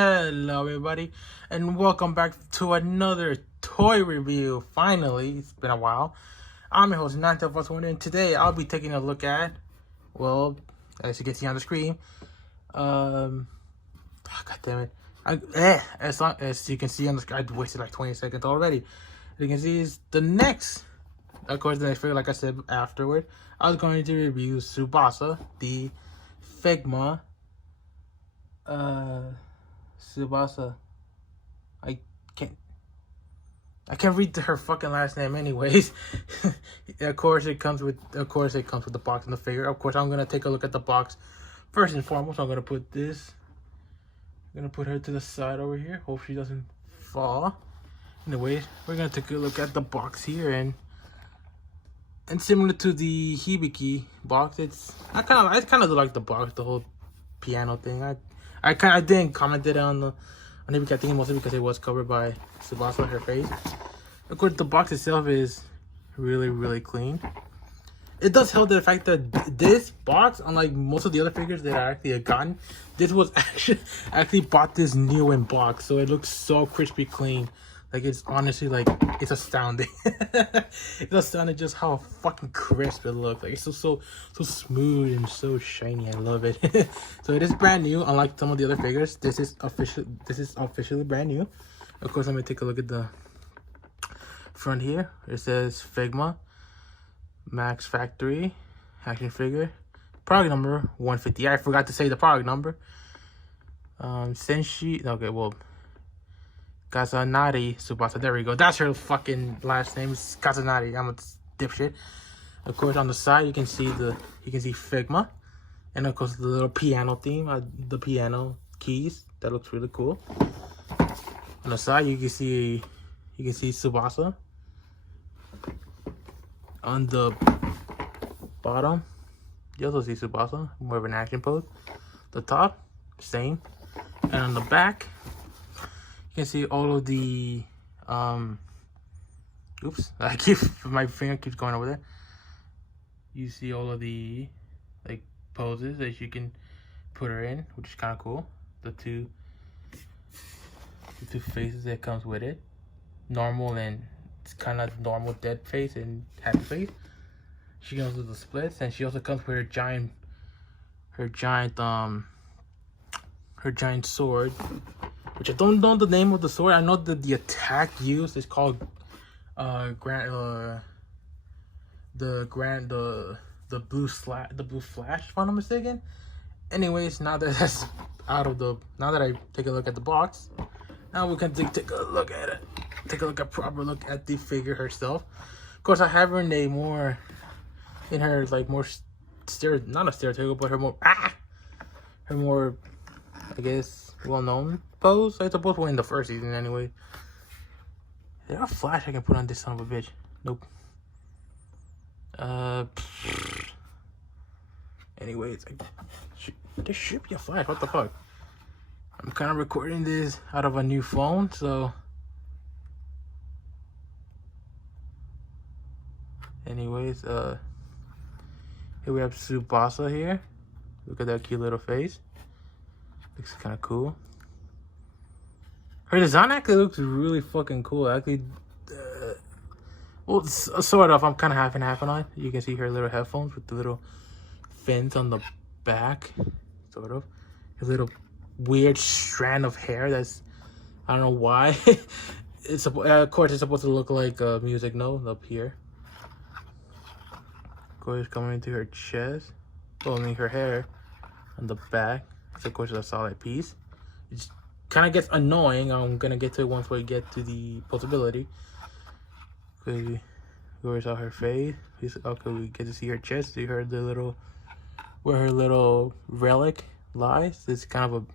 Hello everybody, and welcome back to another toy review. Finally, it's been a while. I'm your host, NTF, and today I'll be taking a look at, well, as you can see on the screen, God damn it. As you can see on the screen, I wasted like 20 seconds already. As you can see, is the next, of course, the next figure, like I said afterward, I was going to review Tsubasa, the Figma, Tsubasa. I can't read her fucking last name anyways. Of course it comes with the box and the figure. Of course I'm gonna take a look at the box. First and foremost, I'm gonna put her to the side over here. Hope she doesn't fall. Anyways, we're gonna take a look at the box here, and similar to the Hibiki box, I kind of like the box, the whole piano thing. I didn't comment it on the Hibiki, I think mostly because it was covered by Tsubasa, her face. Of course, the box itself is really clean. It does help the fact that this box, unlike most of the other figures that I actually had gotten, this was actually bought this new in box, so it looks so crispy clean. Like, it's honestly, like, it's astounding. It's astounding just how fucking crisp it looks. Like, it's so smooth and so shiny. I love it. So it is brand new, unlike some of the other figures. This is officially brand new. Of course, I'm gonna take a look at the front here. It says Figma Max Factory action figure. Product number 150. I forgot to say the product number. Senshi. Okay, well, Kazanari Tsubasa. There we go. That's her fucking last name. It's Kazanari. I'm a dipshit. Of course, on the side you can see Figma, and of course the little piano theme, the piano keys. That looks really cool. On the side you can see Tsubasa. On the bottom you also see Tsubasa, more of an action pose. The top, same, and on the back you can see all of the oops, my finger keeps going over there. You see all of the like poses that you can put her in, which is kind of cool. The two faces that comes with it, normal, and it's kind of normal dead face and happy face. She comes with the splits, and she also comes with her giant sword, which I don't know the name of the sword. I know that the attack used is called the blue flash, if I'm not mistaken. Anyways, now that that's now that I take a look at the box, now we can take a look at it. Take a look at proper look at the figure herself. Of course, I have her in more not a stereotypical, but her more I guess well-known pose. I suppose we're in the first season anyway. Is there a flash I can put on this son of a bitch? Nope. Anyways, there should be a flash. What the fuck? I'm kind of recording this out of a new phone, so. Anyways, here we have Tsubasa here. Look at that cute little face. Looks kind of cool. Her design actually looks really fucking cool. Actually, well, sort of. I'm kind of half and half on it. You can see her little headphones with the little fins on the back, sort of. A little weird strand of hair that's, I don't know why. It's of course it's supposed to look like a music note up here. Of course, coming into her chest, only her hair on the back. So of course, it's a solid piece. It kind of gets annoying. I'm gonna get to it once we get to the possibility. Where's all her face? Okay, we get to see her chest. See her where her little relic lies. It's kind of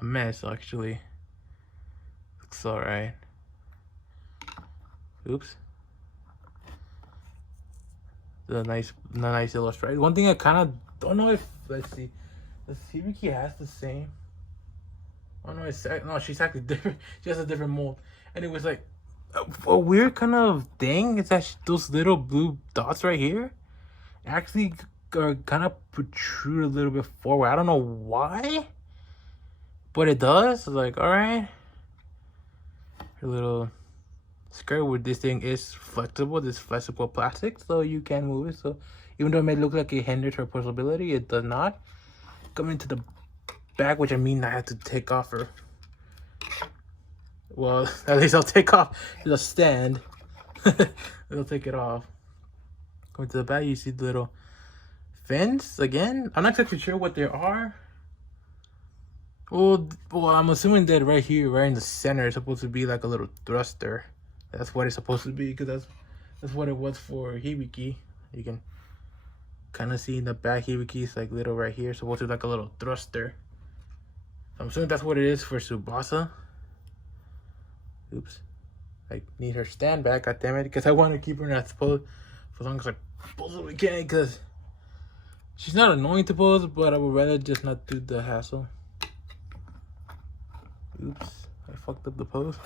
a mess actually. Looks alright. Oops. The nice illustration. One thing I kind of don't know if, let's see, the Hibiki has the same. Oh no, she's actually different. She has a different mold. Anyways, like a weird kind of thing is that those little blue dots right here actually kind of protrude a little bit forward. I don't know why, but it does. Like, all right. Her little skirt with this thing is flexible. This flexible plastic, so you can move it. So even though it may look like it hinders her portability, it does not. Coming into the back, which I mean I have to take off her. Well, at least I'll take off the stand. I'll take it off. Going to the back, you see the little fins again. I'm not exactly sure what they are. Well, I'm assuming that right here, right in the center, is supposed to be like a little thruster. That's what it's supposed to be, because that's what it was for Hibiki. You can kind of see in the back Hibiki is like little right here, supposed to be like a little thruster. I'm assuming that's what it is for Tsubasa. Oops. I need her stand back, goddammit, because I want to keep her in that pose for as long as I possibly can, because she's not annoying to pose, but I would rather just not do the hassle. Oops, I fucked up the pose.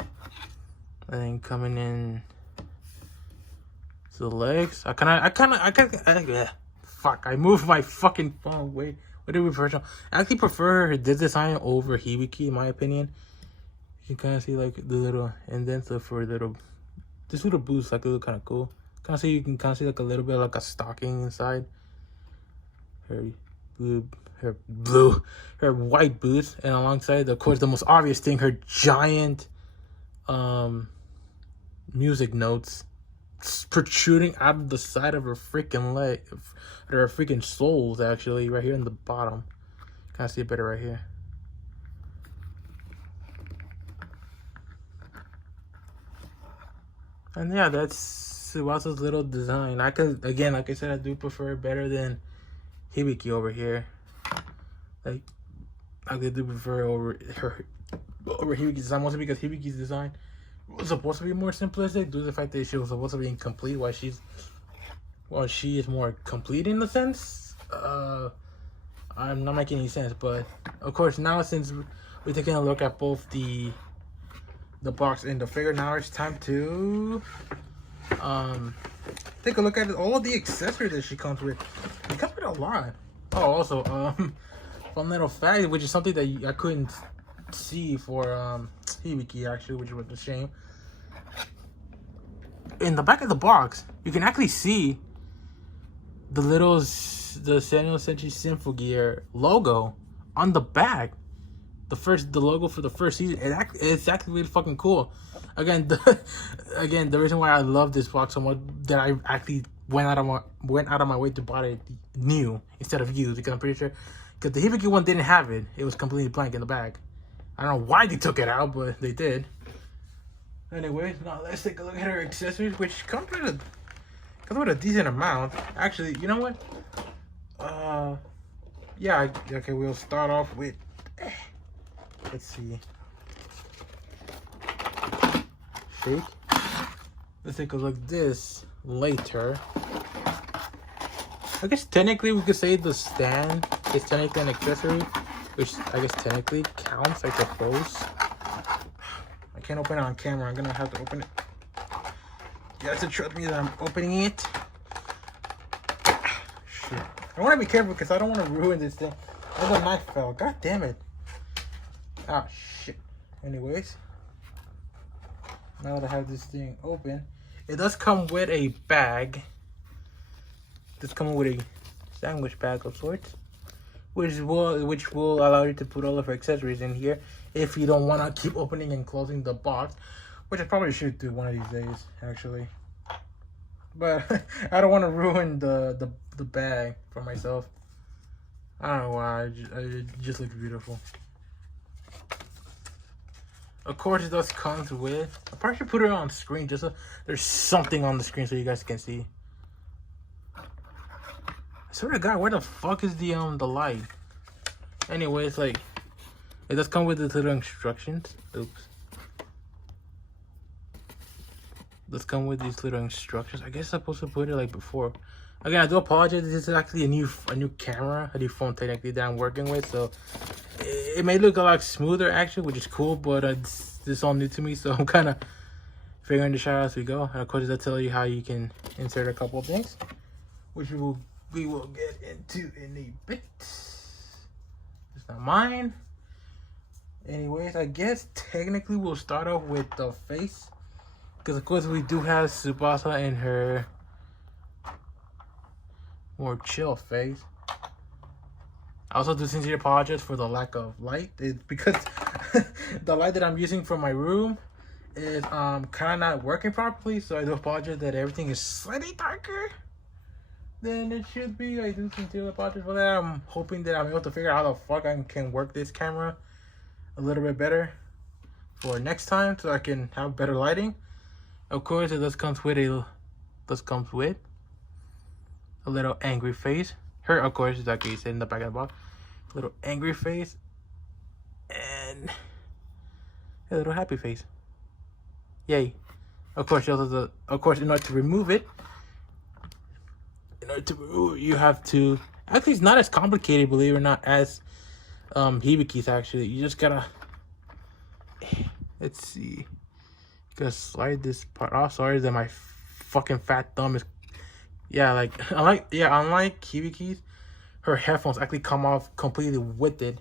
And then coming in to the legs. Fuck, I moved my fucking phone. Wait, what did we prefer? I actually prefer this design over Hibiki, in my opinion. You can kind of see like the little indents for this little boots, like, it look kind of cool. Kind of see, you can kind of see like a little bit like a stocking inside. Her white boots, and alongside, of course, the most obvious thing, her giant music notes protruding out of the side of her freaking leg, or her freaking soles, actually, right here in the bottom. Kind of see it better right here. And yeah, that's Tsubasa's little design. I could, again, like I said, I do prefer it better than Hibiki over here. Like, I do prefer over Hibiki's design, mostly because Hibiki's design was supposed to be more simplistic due to the fact that she was supposed to be incomplete, while she is more complete in a sense. I'm not making any sense, but of course now, since we're taking a look at both the box and the figure, now it's time to take a look at all of the accessories that she comes with. It comes with a lot. Oh, also, fun little fact, which is something that I couldn't see for Hibiki, actually, which was a shame. In the back of the box, you can actually see the Sanyo Senshi Symphogear logo on the back. The logo for the first season. It's actually really fucking cool. Again, the reason why I love this box so much, that I actually went out of my way to buy it new instead of used, because I'm pretty sure, because the Hibiki one didn't have it. It was completely blank in the back. I don't know why they took it out, but they did. Anyways, now let's take a look at her accessories, which comes with a decent amount. Actually, you know what? Yeah, okay, we'll start off with, let's see. Shake. Let's take a look at this later. I guess technically we could say the stand is technically an accessory, which I guess technically counts, I suppose. I can't open it on camera. I'm gonna have to open it. You have to trust me that I'm opening it. Shit. I want to be careful because I don't want to ruin this thing. Oh, the knife fell. God damn it. Ah, shit. Anyways, now that I have this thing open, it does come with a bag. It does come with a sandwich bag of sorts, which will allow you to put all of your accessories in here if you don't want to keep opening and closing the box, which I probably should do one of these days, actually. But I don't want to ruin the bag for myself. I don't know why. It just looks beautiful. Of course, it does come with. I probably should put it on screen just so there's something on the screen so you guys can see. I swear to God, where the fuck is the light? Anyways, like, it does come with the little instructions. Oops. It does come with these little instructions. I guess I'm supposed to put it like before. Again, I do apologize. This is actually a new camera, a new phone technically that I'm working with, so it may look a lot smoother actually, which is cool. But this is all new to me, so I'm kind of figuring this out as we go. And of course, I'll tell you how you can insert a couple of things, which we will get into in a bit. It's not mine. Anyways, I guess technically we'll start off with the face. Because of course we do have Tsubasa in her more chill face. I also do sincerely apologize for the lack of light. It's because the light that I'm using for my room is kind of not working properly. So I do apologize that everything is slightly darker than it should be. I do sincerely apologize for that. I'm hoping that I'm able to figure out how the fuck I can work this camera a little bit better for next time so I can have better lighting. Of course, it does comes with a little angry face. Her, of course, is like you said in the back of the box. A little angry face and a little happy face. Yay! Of course, you also of course, in order to remove it, you have to. Actually, it's not as complicated, believe it or not, as hibikis. Actually, you just gotta. Let's see. Gotta slide this part off. Sorry that my fucking fat thumb is. Yeah, like unlike hibikis, her headphones actually come off completely with it.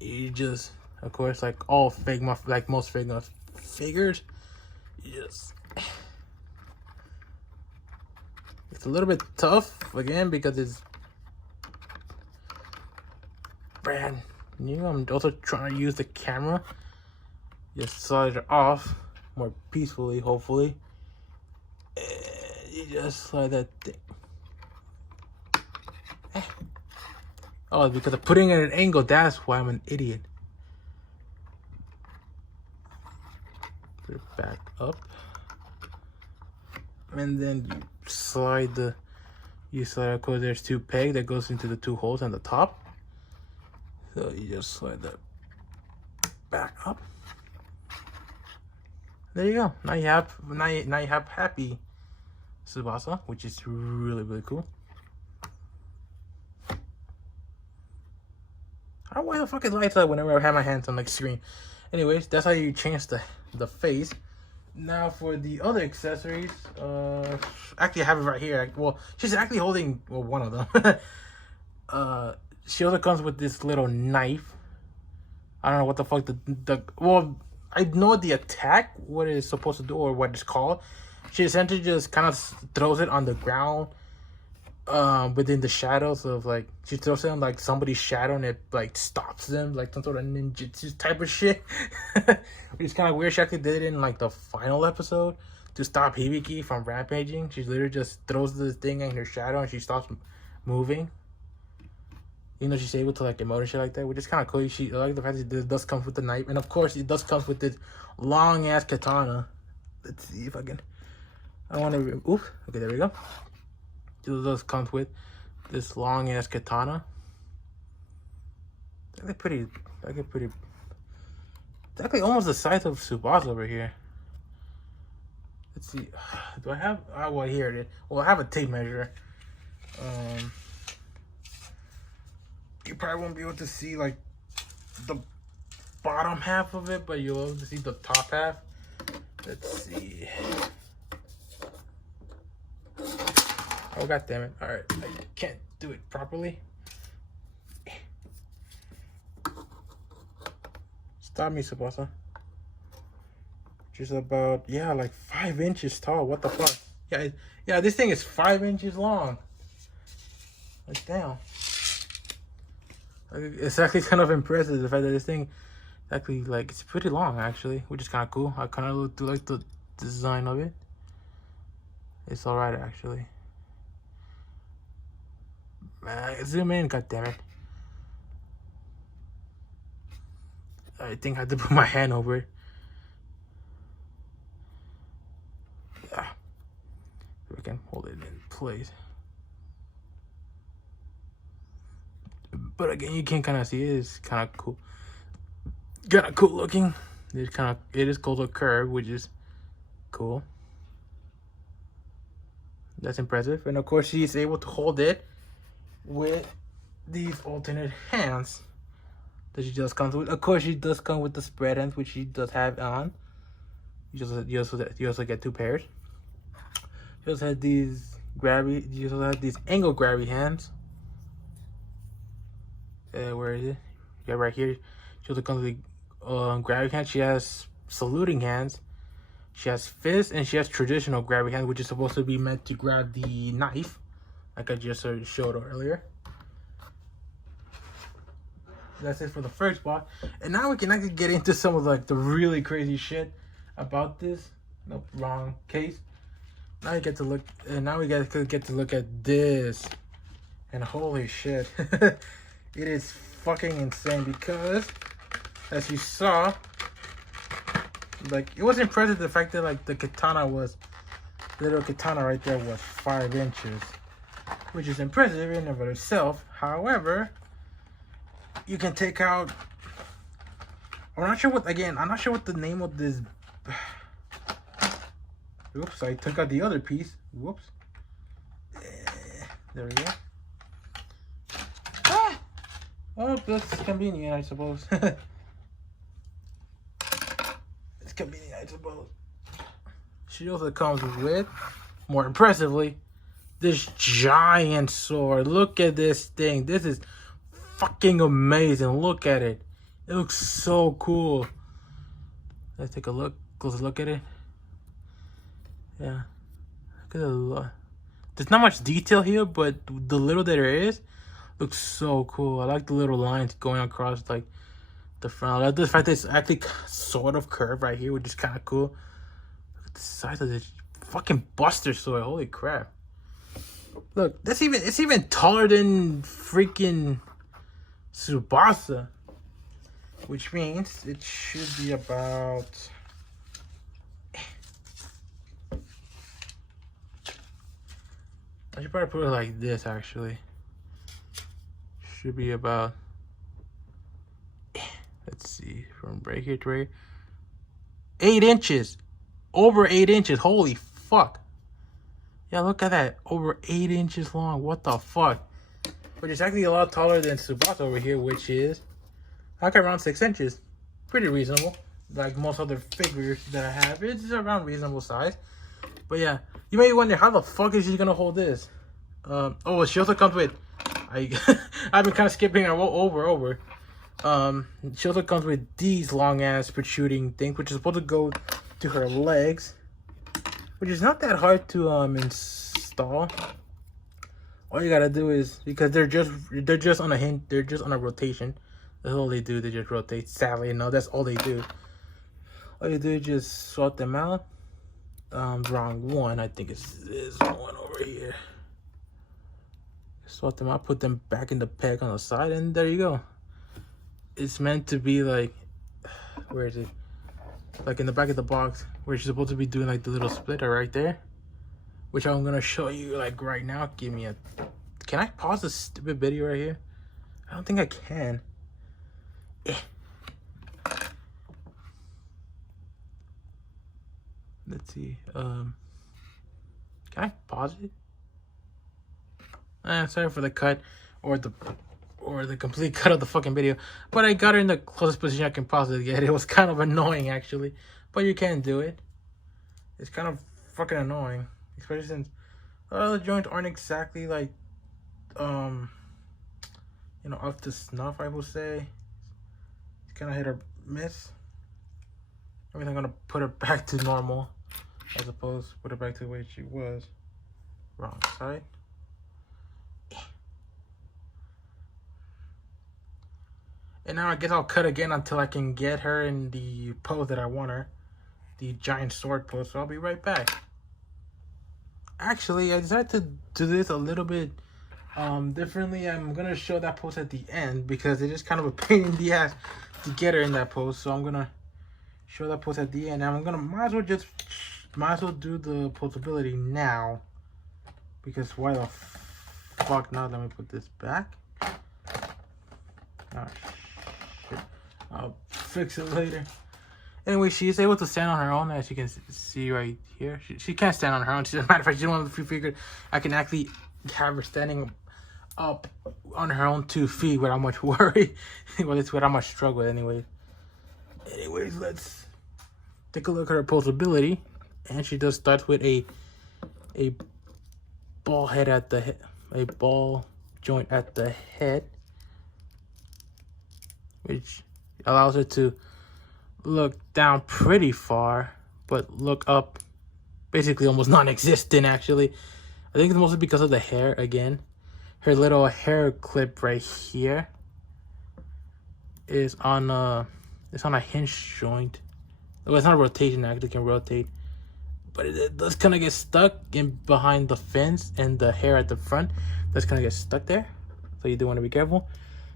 You just, of course, like all Figma, like most Figma figures, yes. It's a little bit tough again because it's brand new. I'm also trying to use the camera. Just slide it off more peacefully, hopefully. And you just slide that thing. Oh, because of putting it at an angle, that's why I'm an idiot. Put it back up. And then you slide of course, there's two pegs that goes into the two holes on the top. So you just slide that back up. There you go. Now you have happy Tsubasa, which is really cool. I don't know why the fuck it lights up whenever I have my hands on the screen. Anyways, that's how you change the face. Now for the other accessories, actually I have it right here. Well, she's actually holding one of them. She also comes with this little knife. I don't know what the fuck well, I know the attack, what it is supposed to do or what it's called. She essentially just kind of throws it on the ground, within the shadows of like, she throws it on like somebody's shadow and it like stops them, like some sort of ninjutsu type of shit. Which is kind of weird. She actually did it in like the final episode to stop Hibiki from rampaging. She literally just throws the thing in her shadow and she stops moving. You know, she's able to like emote and shit like that, which is kind of cool. I like the fact that it does come with the knife, and of course it does come with this long ass katana. Let's see if I can. I want to. Oof. Okay, there we go. It does come with this long ass katana. It's actually pretty. It's actually almost the size of Tsubasa over here. Let's see. Do I have? Oh, well, here it is. Well, I have a tape measure. You probably won't be able to see like the bottom half of it, but you'll be able to see the top half. Let's see. Oh, god damn it. Alright, I can't do it properly. Stop me, Tsubasa. Just about, yeah, like 5 inches tall. What the fuck? Yeah, this thing is 5 inches long. Like, damn. It's actually kind of impressive, the fact that this thing actually, like, it's pretty long, actually, which is kind of cool. I kind of do like the design of it. It's alright, actually. Zoom in, goddammit. I think I had to put my hand over it. Yeah. So I can hold it in place. But again, you can kind of see it. It's kind of cool. Kind of cool looking. It is called a curve, which is cool. That's impressive. And of course, she is able to hold it with these alternate hands that she just comes with. Of course, she does come with the spread hands, which she does have on. You also get 2 pairs. She also has these grabby. You also have these angle grabby hands. Where is it? Yeah, right here. She also comes with grabbing hands. She has saluting hands. She has fists, and she has traditional grabbing hands, which is supposed to be meant to grab the knife, like I just showed earlier. That's it for the first box. And now we can actually get into some of like the really crazy shit about this. Nope, wrong case. Now we get to look, and now we get to look at this. And holy shit, it is fucking insane because, as you saw, like, it was impressive the fact that like the katana was, little katana right there was 5 inches, which is impressive in and of itself. However, you can take out, I'm not sure what the name of this, oops, I took out the other piece, whoops, there we go. Oh, that's convenient, I suppose. It's convenient, I suppose. She also comes with, more impressively, this giant sword. Look at this thing. This is fucking amazing. Look at it. It looks so cool. Let's take a look. Close look at it. Yeah. Look at the. There's not much detail here, but the little that there is looks so cool. I like the little lines going across like the front. I like the fact that it's actually sort of curved right here, which is kind of cool. Look at the size of this fucking Buster sword. Holy crap! Look, it's even taller than freaking Tsubasa, which means it should be about. I should probably put it like this actually. Should be about, let's see, from right here to right, 8 inches, over 8 inches. Holy fuck! Yeah, look at that, over 8 inches long. What the fuck? Which is actually a lot taller than Tsubasa over here, which is like around 6 inches. Pretty reasonable. Like most other figures that I have, it's around reasonable size. But yeah, you may wonder how the fuck is she gonna hold this? Oh, she also comes with. I've been kind of skipping her over. She also comes with these long ass protruding things, which is supposed to go to her legs, which is not that hard to install. All you gotta do is, because they're just on a hinge, they're just on a rotation. That's all they do. They just rotate. Sadly, no, that's all they do. All you do is just sort them out. Wrong one. I think it's this one over here. Sort them out, put them back in the peg on the side, and there you go. It's meant to be like, where is it? Like in the back of the box, where you're supposed to be doing like the little splitter right there, which I'm gonna show you like right now. Give me a. Can I pause this stupid video right here? I don't think I can. Let's see. Can I pause it? Sorry for the cut or the complete cut of the fucking video, but I got her in the closest position I can possibly get. It was kind of annoying actually, but you can do it. It's kind of fucking annoying, especially since the joints aren't exactly like up to snuff, I will say. It's kind of hit or miss. I mean, I'm gonna put her back to normal, as opposed to put her back to the way she was. Wrong side. And now I guess I'll cut again until I can get her in the pose that I want her. The giant sword pose, so I'll be right back. Actually, I decided to do this a little bit differently. I'm going to show that pose at the end because it is kind of a pain in the ass to get her in that pose. So I'm going to show that pose at the end. And I'm going to might as well do the posability now. Because why the fuck not? Let me put this back. Oh, shit. I'll fix it later. Anyway, she is able to stand on her own, as you can see right here. She can't stand on her own. As a matter of fact, she's one of the few figures I can actually have her standing up on her own 2 feet without much worry. Well, it's without much struggle, anyway. Anyways, let's take a look at her posability. And she does start with a ball head at the head, a ball joint at the head. which allows her to look down pretty far, but look up basically almost non-existent. Actually, I think it's mostly because of the hair. Again, her little hair clip right here is on a hinge joint. Well, it's not a rotation, actually. It can rotate, but it does kind of get stuck in behind the fence, and the hair at the front does kind of get stuck there, so you do want to be careful.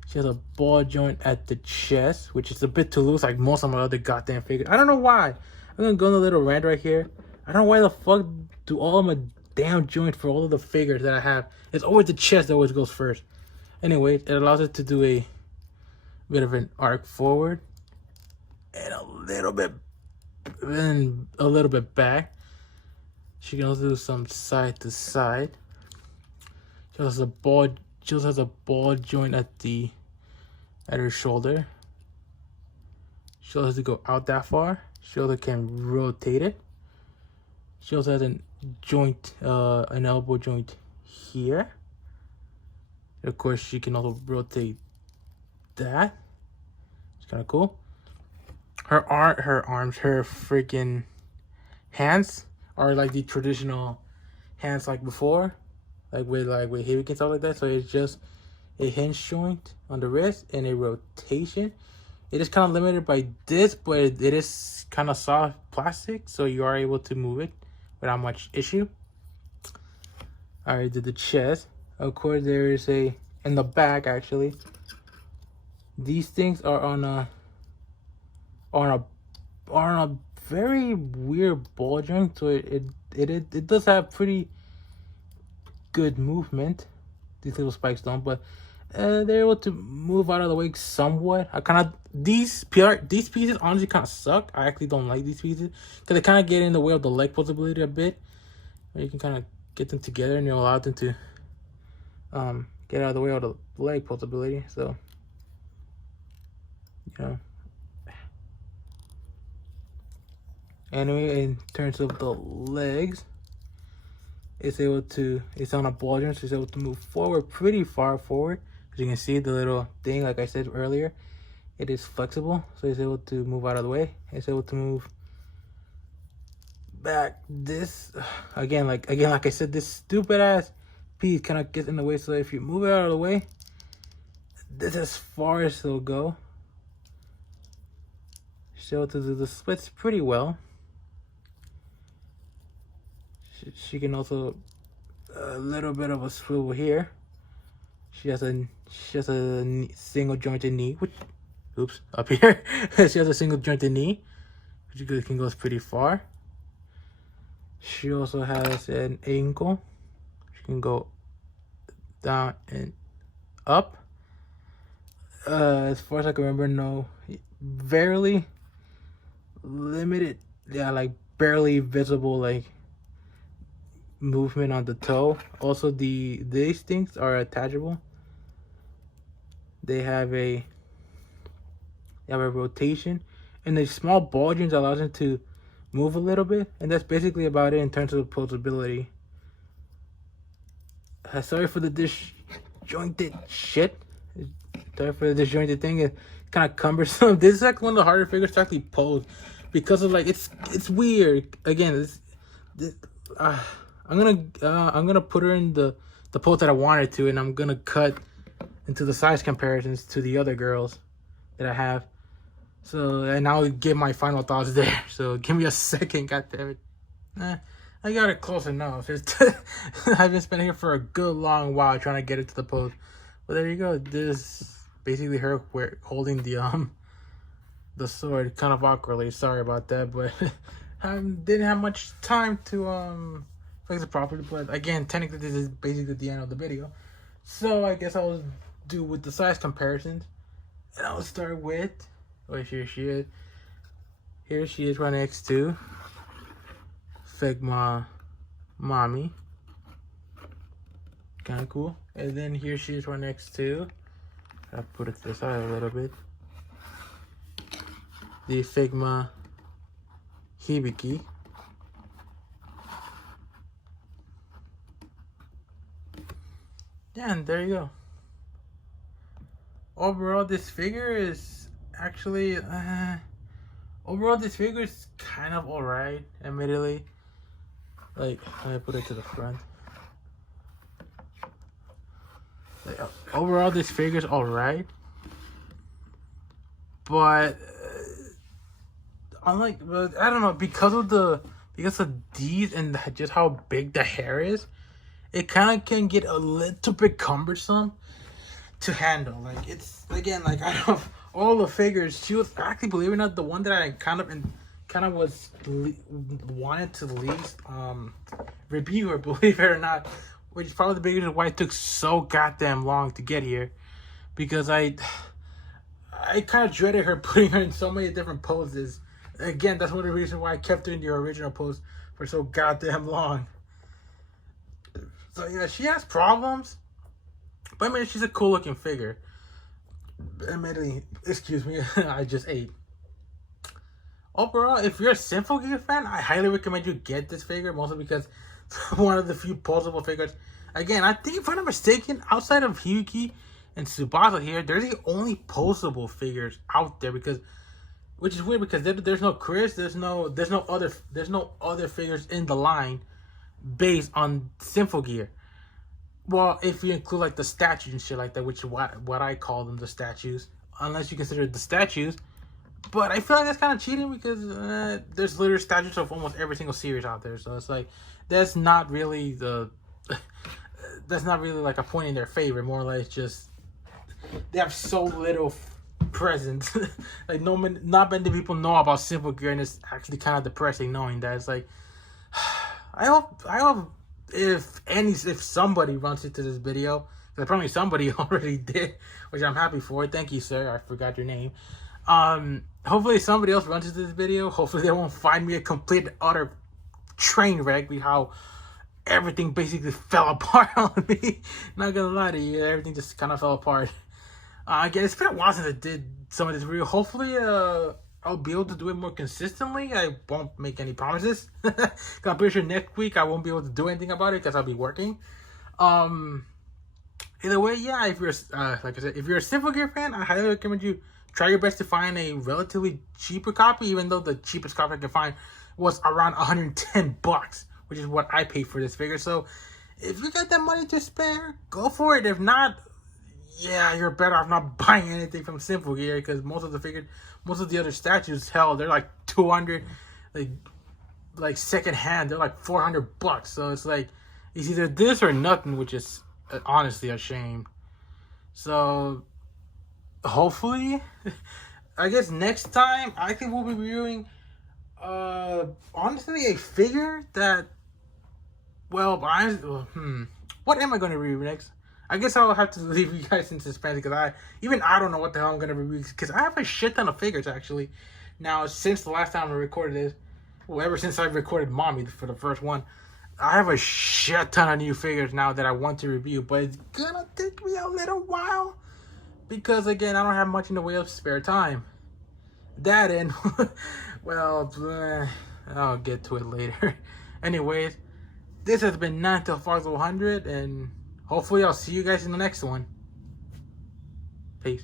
She has a ball joint at the chest, which is a bit too loose, like most of my other goddamn figures. I don't know why. I'm gonna go on a little rant right here. I don't know why the fuck do all of my damn joints for all of the figures that I have, it's always the chest that always goes first. Anyway, it allows it to do a bit of an arc forward and a little bit back. She can also do some side to side. She also has a ball joint at her shoulder. She also has to go out that far. She also can rotate it. She also has an elbow joint here. Of course, she can also rotate that. It's kind of cool. Her freaking hands are like the traditional hands like before, like with Hibiki and stuff like that. So it's just a hinge joint on the wrist and a rotation. It is kind of limited by this, but it is kind of soft plastic, so you are able to move it without much issue. I already did the chest. Of course, there is in the back actually. These things are on a very weird ball joint, so it does have pretty good movement. These little spikes don't, but they're able to move out of the way somewhat. These pieces honestly kind of suck. I actually don't like these pieces because they kind of get in the way of the leg possibility a bit. You can kind of get them together and you allow them to get out of the way of the leg possibility. So, you know. Anyway, in terms of the legs, it's on a ball joint, so it's able to move forward pretty far forward. As you can see, the little thing, like I said earlier, it is flexible, so it's able to move out of the way. It's able to move back. This again, like I said, this stupid ass piece kind of gets in the way. So if you move it out of the way, this is as far as it'll go. She's able to do the splits pretty well. She can also a little bit of a swivel here. She has a single jointed knee, which up here. She has a single jointed knee, which can go pretty far. She also has an ankle. She can go down and up. As far as I can remember, no, barely limited. Yeah, like barely visible, like movement on the toe. Also, these things are attachable. They have a rotation, and the small ball joints allows them to move a little bit, and that's basically about it in terms of posability. Sorry for the disjointed shit. Sorry for the disjointed thing. It's kind of cumbersome. This is like one of the harder figures to actually pose because of like it's weird. Again, I'm gonna put her in the pose that I wanted to, and I'm gonna cut into the size comparisons to the other girls that I have. So, and I'll give my final thoughts there. So give me a second, goddammit. I got it close enough. I've been spending here for a good long while trying to get it to the pose. But there you go. This is basically her holding the sword kind of awkwardly. Sorry about that, but I didn't have much time to fix it properly. But again, technically this is basically the end of the video. So I guess I'll do with the size comparisons. And I'll start with, here she is. Here she is right next to Figma Mommy. Kind of cool. And then here she is right next to, I'll put it to the side a little bit, the Figma Hibiki. Yeah, and there you go. Overall, this figure is actually. Overall, this figure is kind of alright, admittedly. Like, let me put it to the front. Like, overall, this figure is alright. But, I don't know, because of these and just how big the hair is, it kind of can get a little bit cumbersome to handle. Like, it's, again, like, I don't know, all the figures, she was actually, believe it or not, the one that I kind of wanted to least review her, believe it or not, which is probably the biggest reason why it took so goddamn long to get here, because I kind of dreaded her putting her in so many different poses. Again, that's one of the reasons why I kept her in the original pose for so goddamn long. So yeah, she has problems, but I mean, she's a cool looking figure. Admittedly, excuse me, I just ate. Overall, if you're a Sinful Gear fan, I highly recommend you get this figure, mostly because it's one of the few posable figures. Again, I think if I'm not mistaken, outside of Hibiki and Tsubasa here, they're the only posable figures out there, because, which is weird, because there's no Chris, there's no other figures in the line based on Sinful Gear. Well, if you include like the statues and shit like that, which is what I call them, the statues, unless you consider it the statues. But I feel like that's kind of cheating, because there's literally statues of almost every single series out there. So it's like, that's not really like a point in their favor. More like just they have so little presence. Like not many people know about Sinful Gear, and it's actually kind of depressing knowing that. It's like, I hope if somebody runs into this video, because apparently somebody already did, which I'm happy for. Thank you, sir. I forgot your name. Hopefully somebody else runs into this video. Hopefully they won't find me a complete utter train wreck with how everything basically fell apart on me. Not gonna lie to you, everything just kind of fell apart. Again, it's been a while since I did some of this video. Hopefully, I'll be able to do it more consistently. I won't make any promises. I'm pretty sure next week I won't be able to do anything about it because I'll be working. Either way, yeah, if you're like I said, if you're a Sinful Gear fan, I highly recommend you try your best to find a relatively cheaper copy, even though the cheapest copy I could find was around $110, which is what I paid for this figure. So if you got that money to spare, go for it. If not, yeah, you're better off not buying anything from Sinful Gear, because most of the other statues, hell, they're like 200, like second hand, they're like $400. So it's like, it's either this or nothing, which is honestly a shame. So hopefully, I guess next time I think we'll be reviewing honestly a figure that, well, what am I going to review next? I guess I'll have to leave you guys in suspense, because I don't know what the hell I'm going to review, because I have a shit ton of figures actually. Now, since the last time I recorded this, well, ever since I recorded Mommy for the first one, I have a shit ton of new figures now that I want to review, but it's gonna take me a little while, because again, I don't have much in the way of spare time. That and, well, I'll get to it later. Anyways, this has been Untitled Chapter 100, and hopefully I'll see you guys in the next one. Peace.